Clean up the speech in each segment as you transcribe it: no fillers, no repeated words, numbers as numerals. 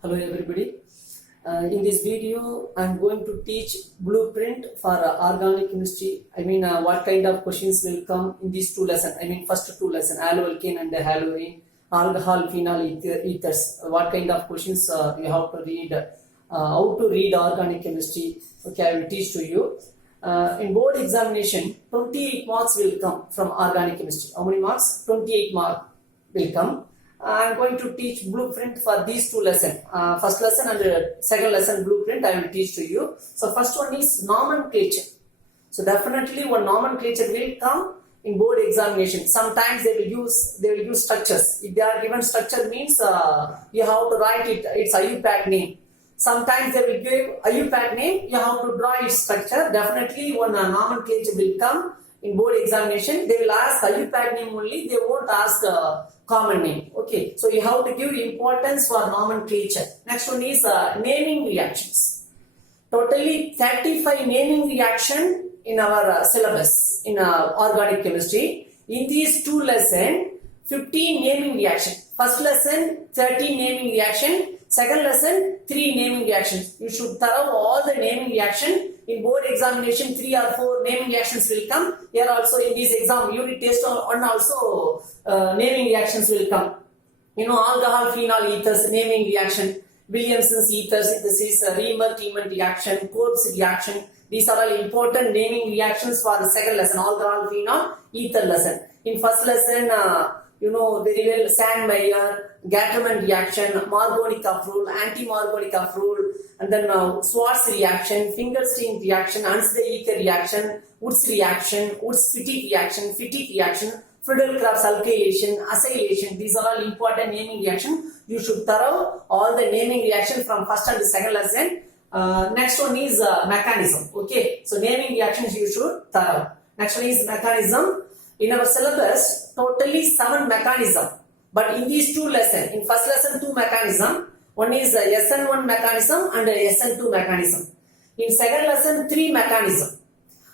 Hello everybody. In this video, I am going to teach blueprint for organic chemistry. What kind of questions will come in these two lessons. First two lessons, haloalkane and halorine, alcohol, phenol, ethers. What kind of questions you have to read, how to read organic chemistry. Okay, I will teach to you. In board examination, 28 marks will come from organic chemistry. How many marks? 28 marks will come. I am going to teach blueprint for these two lessons. First lesson and second lesson blueprint I will teach to you. So first one is nomenclature. So definitely one nomenclature will come in board examination. Sometimes they will use structures. If they are given structure means you have to write it. It's IUPAC name. Sometimes they will give IUPAC name. You have to draw its structure. Definitely one nomenclature will come in board examination. They will ask IUPAC name only. They won't ask common name. Okay, so you have to give importance for nomenclature. Next one is naming reactions. Totally 35 naming reaction in our syllabus in organic chemistry. In these two lessons, 15 naming reaction. First lesson 13 naming reaction. Second lesson 3 naming reactions. You should thorough all the naming reaction. In board examination 3 or 4 naming reactions will come. Here also in this exam unit test on also naming reactions will come. Alcohol, phenol, ethers, naming reaction. Williamson's ether synthesis, Riemer-Tiemann reaction, Korb's reaction. These are all important naming reactions for the second lesson, alcohol, phenol, ether lesson. In first lesson, very well, Sandmeyer, Gattermann reaction, Markovnikov rule, anti-Markovnikov rule, and then Schwarz reaction, Finkelstein reaction, Ansde-Ecker reaction, Woods reaction, Woods-Fittig reaction, Friedel-Crafts alkylation, acylation. These are all important naming reaction. You should thorough all the naming reaction from first and the second lesson. Next one is mechanism. Okay, so naming reactions you should thorough. Next one is mechanism. In our syllabus, totally 7 mechanism. But in these two lessons, in first lesson 2 mechanism, one is SN1 mechanism and SN2 mechanism. In second lesson 3 mechanism.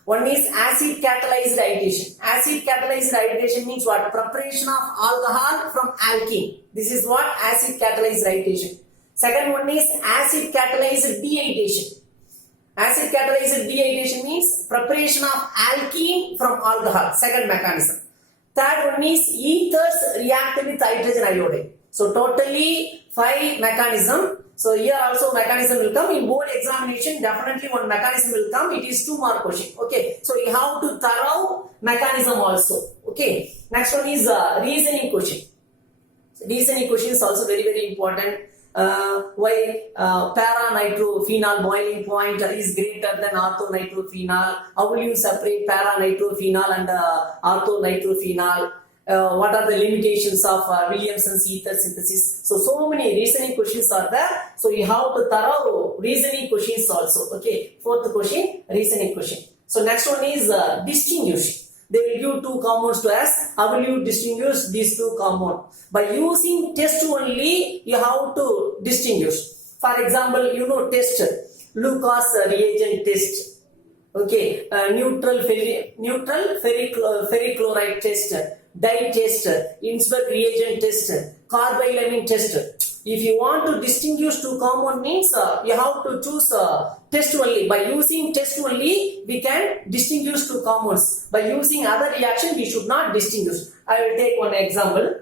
One is acid catalyzed hydration. Acid catalyzed hydration means what? Preparation of alcohol from alkene. This is what acid catalyzed hydration. Second one is acid catalyzed dehydration. Acid catalyzed dehydration means preparation of alkene from alcohol. Second mechanism. Third one is ethers react with hydrogen iodide. So totally 5 mechanism. So here also mechanism will come. In board examination, definitely one mechanism will come. It is 2 mark question. Okay. So you have to thorough mechanism also. Okay. Next one is reasoning question. Reasoning question is also very, very important. Why para-nitrophenol boiling point is greater than ortho-nitrophenol? How will you separate para-nitrophenol and ortho-nitrophenol? What are the limitations of Williamson's ether synthesis? So many reasoning questions are there. So you have to thorough reasoning questions also. Okay, fourth question, reasoning question. So next one is distinguish. They will give 2 compounds to us. How will you distinguish these 2 compounds? By using test only, you have to distinguish. For example, test, Lucas reagent test. Okay, neutral ferrichloride test, dye test, Innsbruck reagent test, carbylamine test. If you want to distinguish 2 compound means you have to choose test only. By using test only, we can distinguish 2 compounds. By using other reaction, we should not distinguish. I will take one example.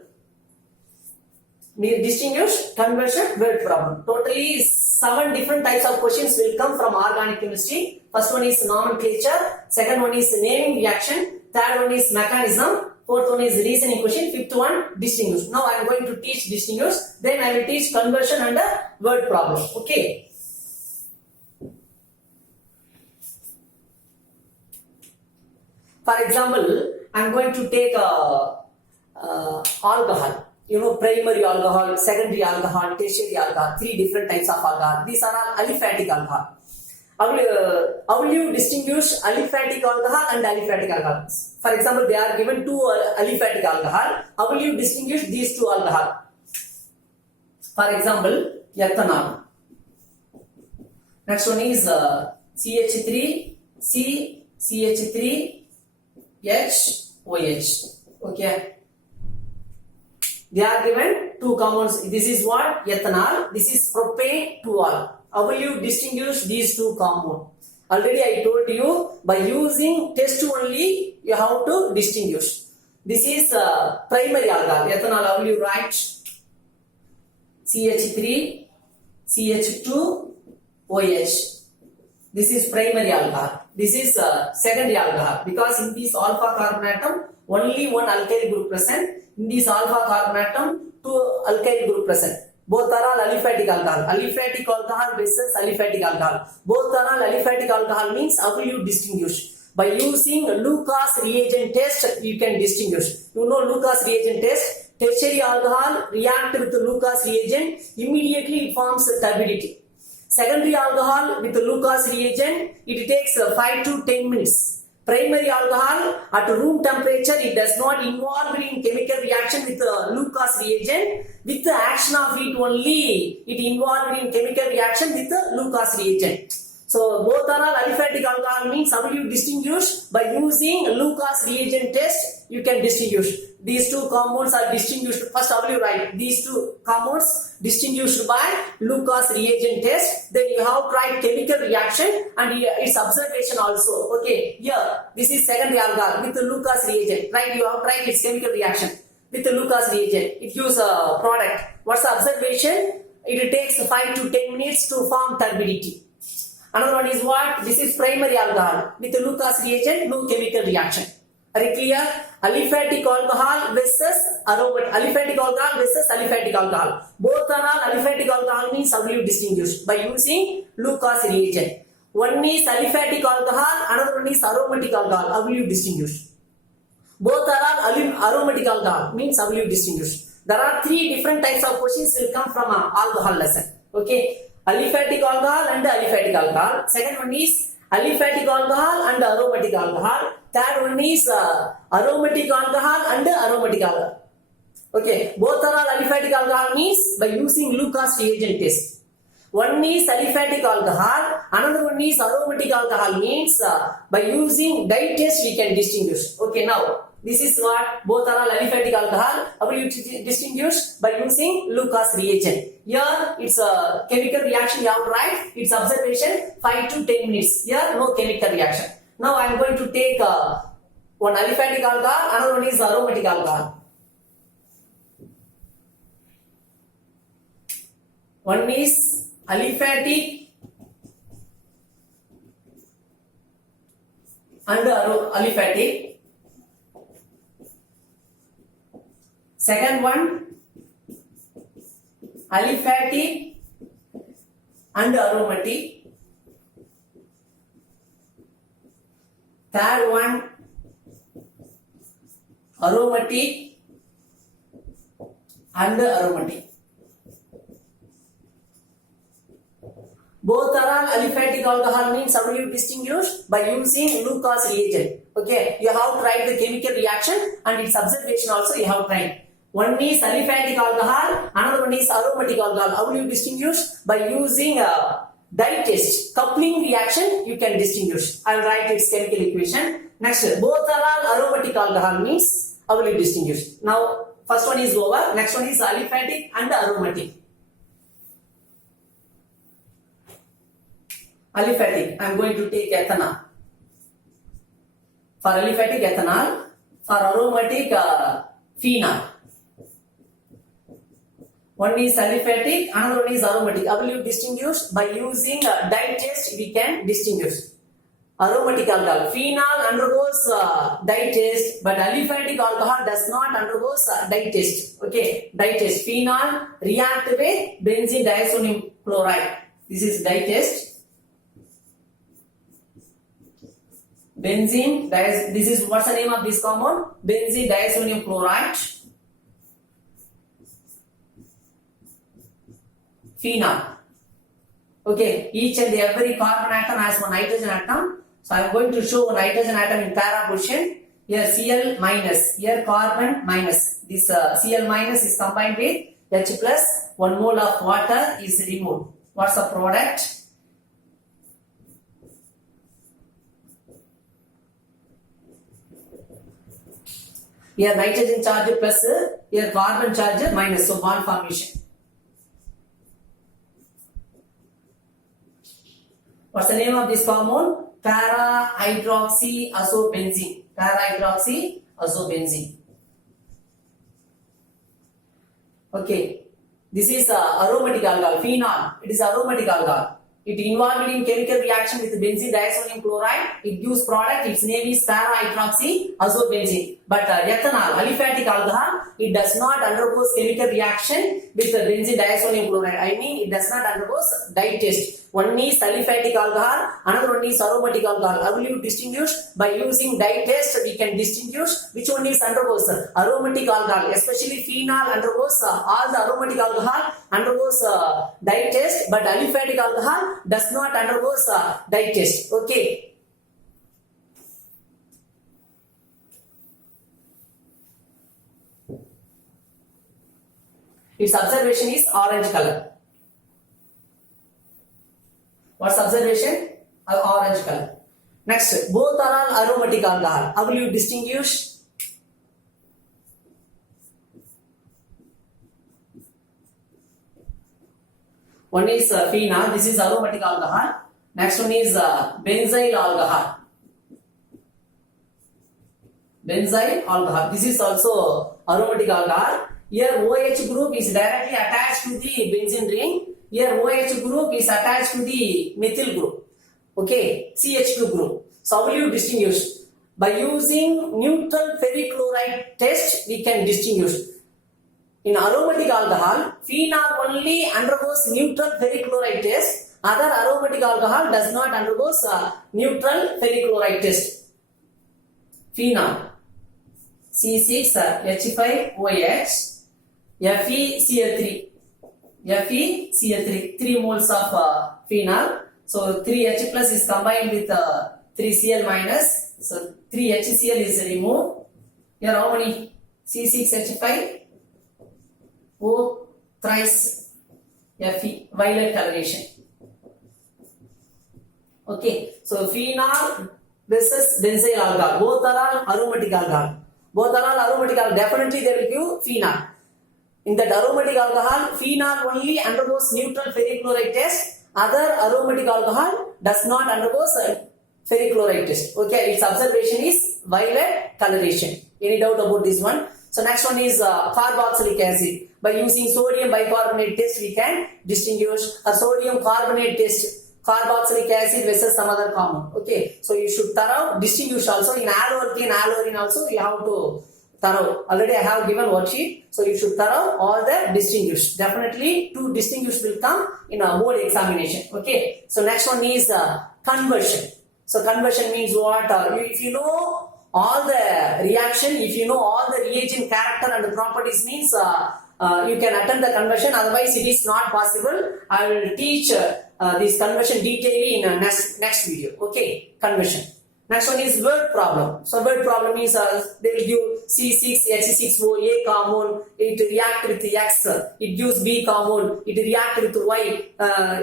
Distinguish, conversion, word problem. Totally 7 different types of questions will come from organic chemistry. First one is nomenclature. Second one is naming reaction. Third one is mechanism. Fourth one is reasoning question. Fifth one, distinguish. Now I am going to teach distinguish. Then I will teach conversion and word problem. Okay. For example, I am going to take alcohol. Primary alcohol, secondary alcohol, tertiary alcohol. 3 different types of alcohol. These are all aliphatic alcohol. How will you distinguish aliphatic alcohol and aliphatic alcohol? For example, they are given 2 aliphatic alcohol. How will you distinguish these 2 alcohol? For example, ethanol. Next one is CH3, C, CH3, H, OH. Okay. They are given two compounds. This is what? Ethanol. This is propane to all. How will you distinguish these two compounds? Already I told you, by using test only you have to distinguish. This is primary alcohol. Ethanol, how will you write? CH3, CH2, OH. This is primary alcohol. This is secondary alcohol, because in this alpha carbon atom only one alkyl group present. In this alpha carbon atom two alkyl group present. Both are all aliphatic alcohol. Aliphatic alcohol versus aliphatic alcohol. Both are all aliphatic alcohol means how will you distinguish? By using Lucas reagent test you can distinguish. You know Lucas reagent test. Tertiary alcohol react with the Lucas reagent, immediately it forms turbidity. Secondary alcohol with the Lucas reagent, it takes 5 to 10 minutes. Primary alcohol at room temperature, it does not involve in chemical reaction with the Lucas reagent. With the action of it only, it involved in chemical reaction with the Lucas reagent. So both are all aliphatic alcohol means how do you distinguish? By using Lucas reagent test, you can distinguish. These two compounds are distinguished. First, how will you write? These two compounds distinguished by Lucas reagent test. Then you have tried chemical reaction and its observation also. Okay, here this is secondary alcohol with the Lucas reagent. Right, you have tried its chemical reaction with the Lucas reagent. It gives a product. What's the observation? It takes 5 to 10 minutes to form turbidity. Another one is what? This is primary alcohol with the Lucas reagent, no chemical reaction. Are you clear? Aliphatic alcohol versus aromatic. Aliphatic alcohol versus aliphatic alcohol. Both are all aliphatic alcohol means how do you distinguish? By using Lucas reagent. One is aliphatic alcohol, another one is aromatic alcohol. How will you distinguish? Both are all aromatic alcohol means how will you distinguish? There are three different types of questions will come from an alcohol lesson. Okay. Aliphatic alcohol and aliphatic alcohol. Second one is aliphatic alcohol and aromatic alcohol. Third one is aromatic alcohol and aromatic alcohol. Okay, both are all aliphatic alcohol means by using Lucas reagent test. One is aliphatic alcohol, another one is aromatic alcohol means by using dye test we can distinguish. Okay, now this is what? Both are all aliphatic alcohol. How will you distinguish? By using Lucas reagent. Here it's a chemical reaction you have to write. Its observation 5 to 10 minutes. Here no chemical reaction. Now I am going to take one aliphatic alcohol, another one is aromatic alcohol. One is aliphatic and aliphatic. Second one, aliphatic and aromatic. Third one, aromatic and aromatic. Both are all aliphatic alcohol means how do you distinguish? By using Lucas reagent. Okay, you have tried the chemical reaction and its observation also you have tried. One is aliphatic alcohol, another one is aromatic alcohol. How will you distinguish? By using dye test, coupling reaction, you can distinguish. I will write its chemical equation. Next, both are all aromatic alcohol means how will you distinguish? Now, first one is over, next one is aliphatic and aromatic. Aliphatic, I am going to take ethanol. For aliphatic, ethanol. For aromatic, phenol. One is aliphatic, another one is aromatic. How will you distinguish? By using dye test, we can distinguish. Aromatic alcohol. Phenol undergoes dye test, but aliphatic alcohol does not undergo dye test. Okay, dye test. Phenol react with benzene diazonium chloride. This is dye test. Benzene, this is what's the name of this compound? Benzene diazonium chloride. Phenol. Okay, each and every carbon atom has one hydrogen atom. So I am going to show one hydrogen atom in para position. Here Cl minus, here carbon minus. This Cl minus is combined with H plus. 1 mole of water is removed. What's the product? Here nitrogen charge plus, here carbon charge minus, so bond formation. What's the name of this compound? Para-hydroxyazobenzene. Para-hydroxyazobenzene. Okay. This is aromatic alcohol, phenol. It is aromatic alcohol. It involved in chemical reaction with benzene diazonium chloride. It gives product. Its name is para-hydroxyazobenzene. But ethanol, aliphatic alcohol, it does not undergo chemical reaction with the benzene diazonium chloride. I mean, it does not undergo dye test. One is aliphatic alcohol, another one is aromatic alcohol. How will you distinguish? By using dye test, we can distinguish which one is undergoes aromatic alcohol. Especially phenol undergoes all the aromatic alcohol undergoes dye test, but aliphatic alcohol does not undergoes dye test. Okay. Its observation is orange color. What's observation? Orange color. Next, both are all aromatic alcohol. How will you distinguish? One is phenol. This is aromatic alcohol. Next one is benzyl alcohol. Benzyl alcohol. This is also aromatic alcohol. Here OH group is directly attached to the benzene ring. Here OH group is attached to the methyl group. Okay, CH2 group. So how will you distinguish? By using neutral ferric chloride test, we can distinguish. In aromatic alcohol, phenol only undergoes neutral ferric chloride test. Other aromatic alcohol does not undergoes neutral ferric chloride test. Phenol C6H5OH FeCl3. FeCl3, 3 moles of phenol. So 3H plus is combined with 3Cl minus. So 3HCl is removed. Here how many? C6H5 O thrice Fe, violet coloration. Okay, so phenol versus benzyl alcohol. Both are all aromatic alcohol. Definitely they will give phenol. In that aromatic alcohol, phenol only undergoes neutral ferric chloride test. Other aromatic alcohol does not undergo ferric chloride test. Okay, its observation is violet coloration. Any doubt about this one? So next one is carboxylic acid. By using sodium bicarbonate test, we can distinguish a sodium carbonate test, carboxylic acid versus some other compound. Okay, so you should thorough distinguish also. In alloarine also you have to thorough. Already I have given worksheet, so you should thorough all the distinguish. Definitely 2 distinguish will come in a board examination. Okay, so next one is conversion. So conversion means what? If you know all the reaction, if you know all the reagent character and the properties, means you can attempt the conversion. Otherwise it is not possible. I will teach this conversion detailedly in next video. Okay, conversion. Next one is word problem. So word problem is they will give C6H6OA compound, it react with X, it gives B compound, it react with Y,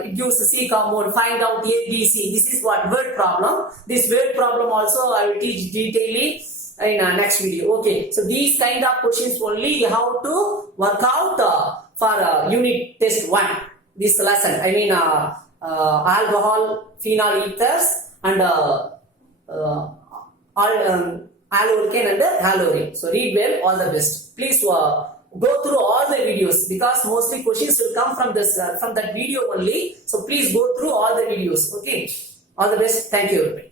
it gives C compound, find out A, B, C. This is what word problem. This word problem also I will teach detailedly in next video. Okay, so these kind of questions only you have to work out for unit test 1. This lesson, I mean alcohol, phenol ethers and alloalkane and halorine. So read well, all the best. Please go through all the videos because mostly questions will come from this from that video only. So please go through all the videos. Okay, all the best. Thank you.